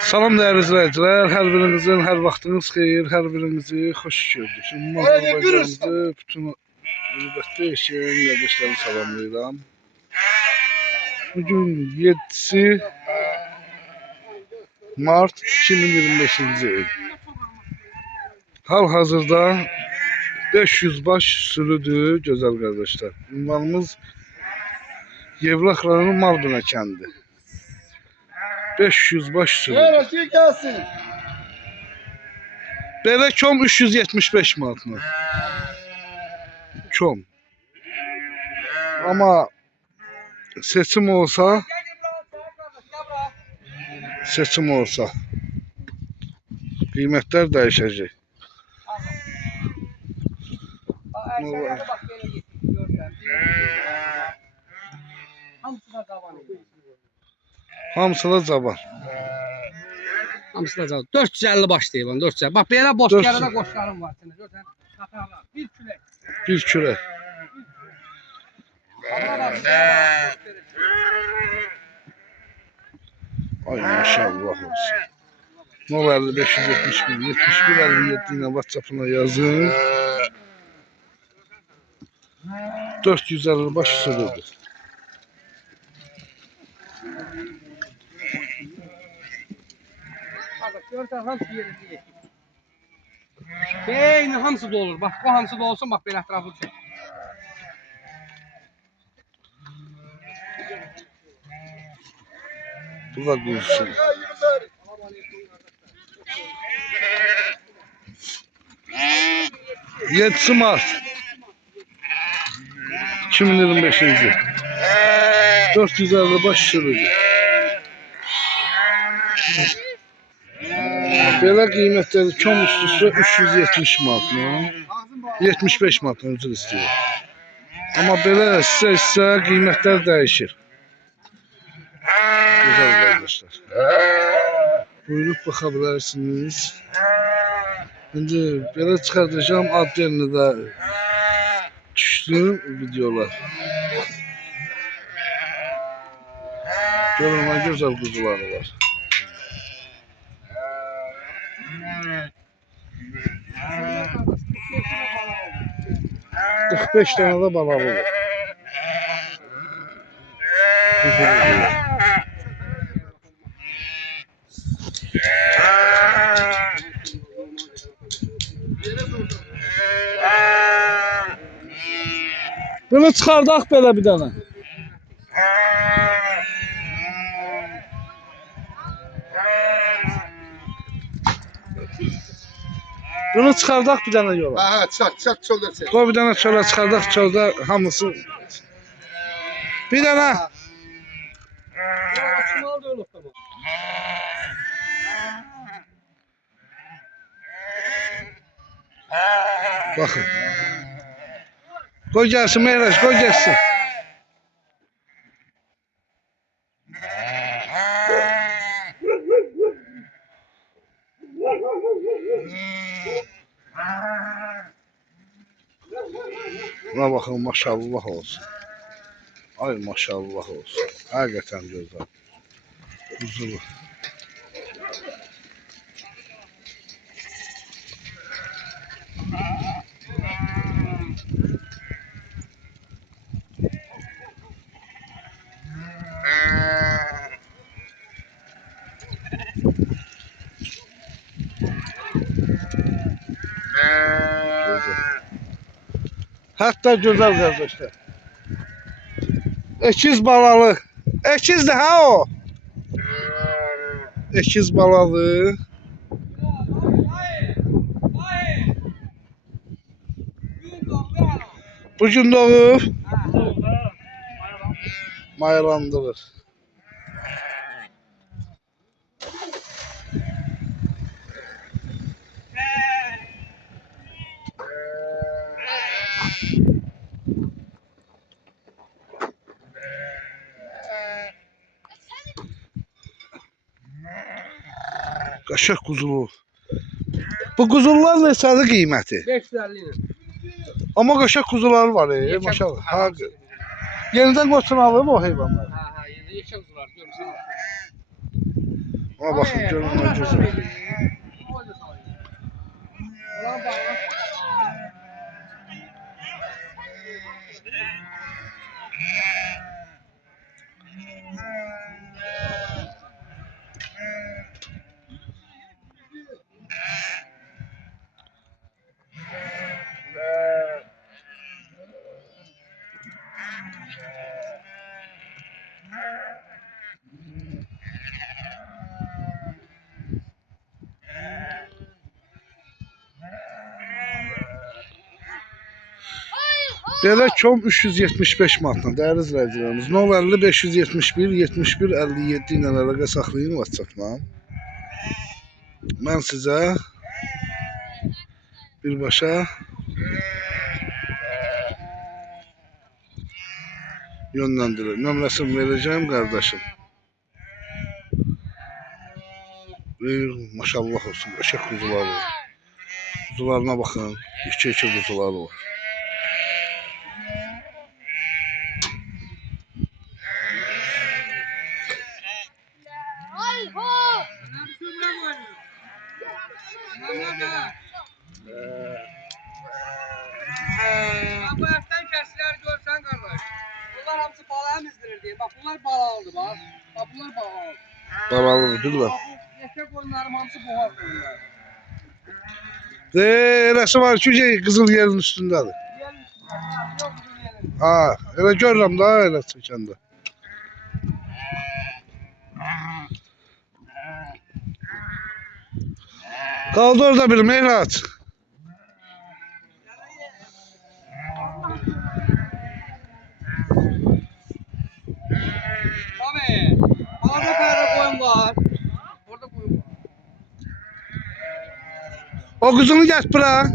Salam değerli izleyiciler, her birinizin her vaxtınız xeyir, her birinizi hoş gördük. Şimdi Azərbaycanımızda bütün qürbətdə yaşayan qardaşlarımı salamlayıram. Bugün 7 Mart 2025-ci il. Hal-hazırda 500 baş sürüdür gözəl qardaşlar. Ünvanımız Yevlax rayonu Malbina kəndi. 500 baş sürüdür. Evet, gelsin. Belə kom 375 manatına. Kom. Ama seçim olsa qiymətlər dəyişəcək. Hamısı da cavan. Hamısı da cavan. 450 baş deyil, 450. Bax belə boş gəldə qoşlarım var sənə. Görsən, qatarlar. Bir külək. Bir kürə. Ay maşallah olsun. 050 571 71 57 ilə WhatsApp-ına yazın. 450 baş sürüdür. Görsən hamısı yerində yetişir. Eyni hamısı da olur. Bax bu hamısı da olsun, bax belə ətrafı çək. Bu da quzusu. Yedisi Mart 2025-ci 450 baş sürüdür. Belə qiymətləri kom üstüsə 370 manat, 75 manat özür istəyir. Amma belə isə qiymətlər dəyişir. Güzel arkadaşlar. Buyurup bakabilirsiniz. Şimdi belə çıxardacağım adlarını da düştü videolar. Görün ne güzel kuzuları var. ...45 tane de balağı var. Bunu çıxardaq belə bir dənə. Bunu çıxardaq bir dənə yola. Ha, çak çöldə çək. Qoy bir dənə çölə çıxardaq, çöldə hamısı. Bir dənə. Baxın. Qoy gəlsin Meyraş, qoy gəlsin. Buna baxın, maşallah olsun. Ay maşallah olsun. Həqiqətən gözəl. Huzurlu. Hatta güzel kardeşler. Ekiz balalı. Ekiz de ha o. Ekiz balalı. Bugün doğur. Mayalandırır. Qaşaq quzulu. Bu quzullar neçədir qiyməti? 550 ilə. Amma qaşaq quzuları var maşallah. Ha. Yenidən qoçun alıb o heyvanlar. Ha, yekə quzular görürsən. Ama bakın görün ne güzel. Belə kom 375 manatdan dəyərli izləyicilərimiz. 050 571 71 57 ilə əlaqə saxlayın WhatsApp-dan. Mən sizə birbaşa yönləndirir. Nömrəsini verəcəm qardaşım. Maşallah olsun. Qəşəng quzuları var. Quzularına baxın. İki quzuları var. Bu hərfdən kəsiləri görsən qardaş. Bunlar hamısı balaya mizdirir deyir. Bax bunlar balalıdır bax. Bax bunlar balalıdır. Balalıdır, bilməm. Bax bu yekə qoyunlarım hamısı boğaz qoyunlar. Eləsi var ki, qızıl yerin üstündədir. Yok bu yerin. Ha, elə görürəm da, elə çəkəndə. Qaldı orada bir Meyrat. Tabii. Orada perde koyun var. Orada koyun var. O qızını gətir bura.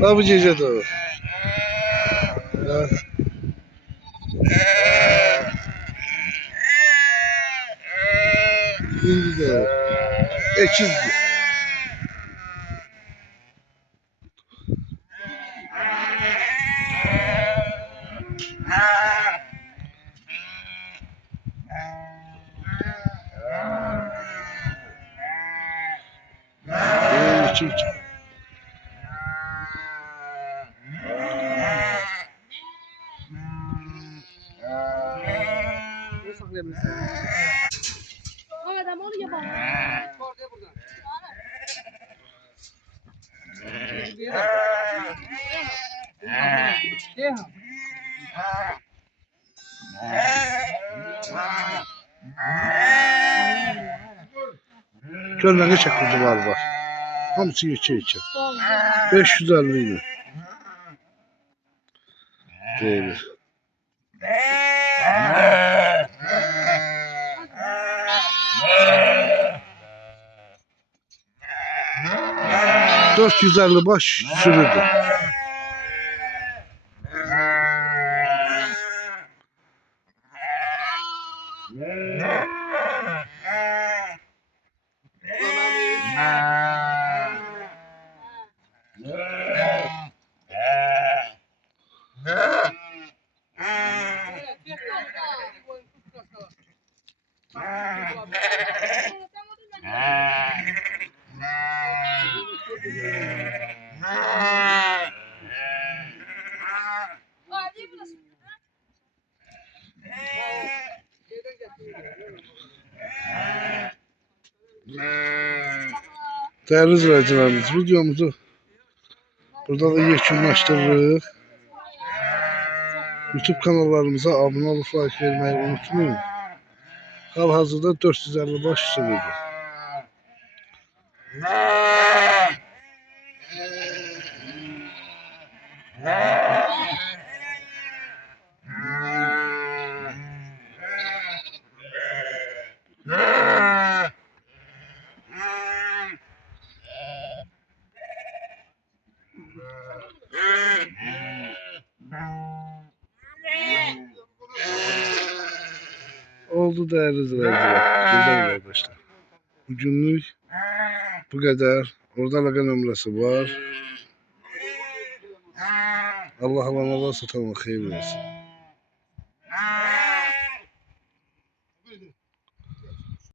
Bax bu gecədə o. İndi də o. Ekizdir. İki. Ne saklayabilirsin? Ahmet ama onu yapalım. Orada buradan. Gör nə qəşəng quzular var. Hamısı yekə. 550 ilə. Deyir. $450 baş sürüdü. Değerli izleyicilerimiz, videomuzu burada da yekunlaşdırırıq. YouTube kanallarımıza abone olup like vermeyi unutmayın. Hal-hazırda 450 baş sürüdür. Oldu değerli izleyiciler, güzel arkadaşlar. Bugünlük bu kadar. Orada əlaqə nömrəsi var. Allah Allah satanı xeyir versin.